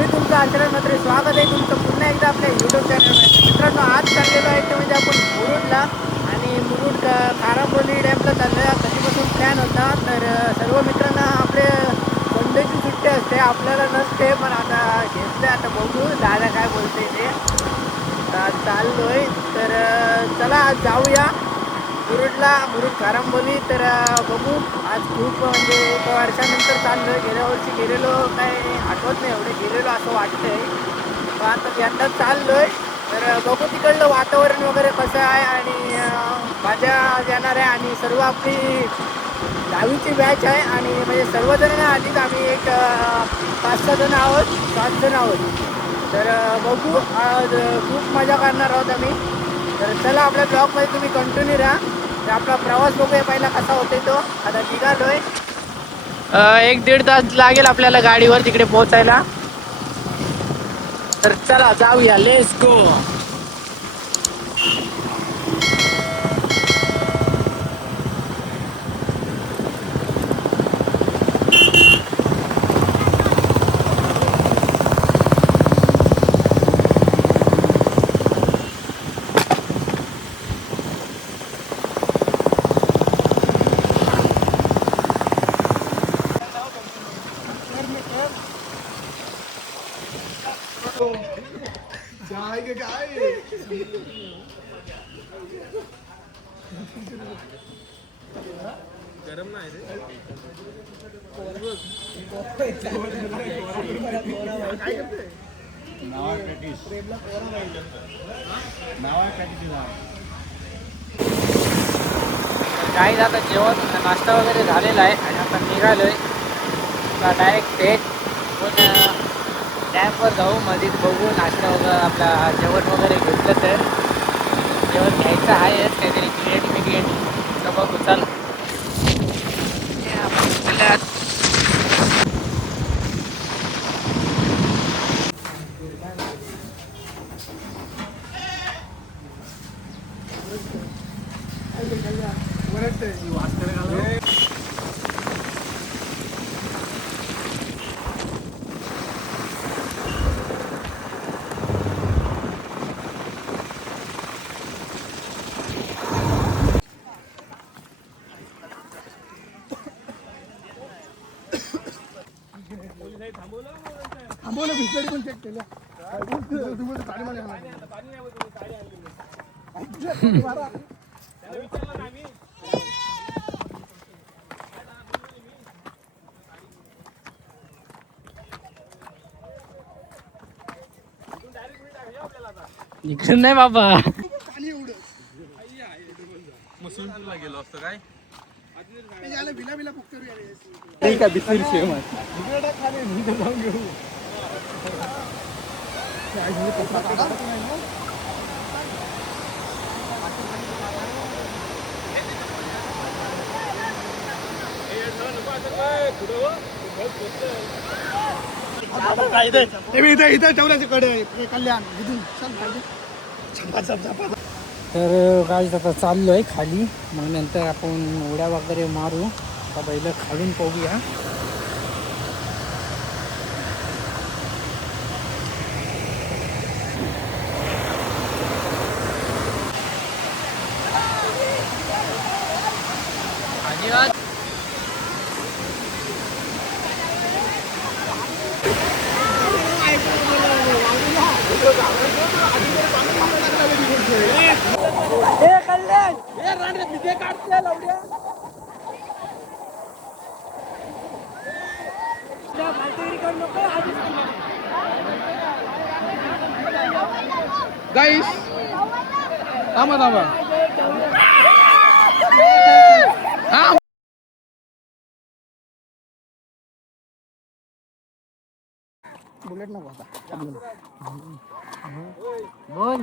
मी तुमचं आचरण मात्र स्वागत आहे तुमचं पुन्हा एकदा आपल्या यूट्यूब चॅनलमध्ये. मित्रांनो, आज चाललेलो आहे ते म्हणजे आपण मुरुडला आणि मुरुड खारंबोली डॅमला चाललो. कधीपासून प्लॅन होता, तर सर्व मित्रांना आपले संडेची सुट्टी असते, आपल्याला नसते, पण आता घेतलं. आता बघू दादा काय बोलते ते. चाललो आहे तर चला आज जाऊया मुरुड खारंबोली. तर बघू आज खूप म्हणजे एक वर्षानंतर चाललो आहे. गेल्या वर्षी गेलेलो काय आठवत नाही एवढे गेलेलो असं वाटतंय, पण आता यंदा चाललो आहे. तर बघू तिकडलं वातावरण वगैरे कसं आहे आणि मजा येणार आहे. आणि सर्व आपली 10वीची बॅच आहे आणि म्हणजे सर्वजण आधीच आम्ही एक 5-6 जण आहोत, 7 जण आहोत. तर बघू आज खूप मजा करणार आहोत आम्ही. तर चला आपल्या ब्लॉगमध्ये तुम्ही कंटिन्यू राहा. तर आपला प्रवास बघूया पहिला कसा होतोय तो. आता निघालोय, 1-1.5 तास लागेल आपल्याला गाडीवर तिकडे पोहोचायला. तर चला जाऊया, लेट्स गो. गरम नाही रे. काही आता जेवण नाश्ता वगैरे झालेला आहे आणि आता निघालोय. आता डायरेक्ट थेट डॅमवर जाऊ. मध्येच बघू नाश्ता वगैरे आपला जेवण वगैरे घेतलं तर जेवण घ्यायचं आहेच, काहीतरी बिर्याणी तर बघू. चल थांबवलं, बिस्लरी पण चेक केलं. इकडून नाही बाबा. मग स्विमिंग पूलला गेलो असतो काय. ठीक आहे, बिस्लरी सेम आहे. इथं ठेवल्याचे कडे कल्याण तर काय आता चाललो आहे खाली. मग नंतर आपण उड्या वगैरे मारू. आता पहिलं खालून पाहूया. गाईस थांबा थांबा. बुलेट नको आता. बोल.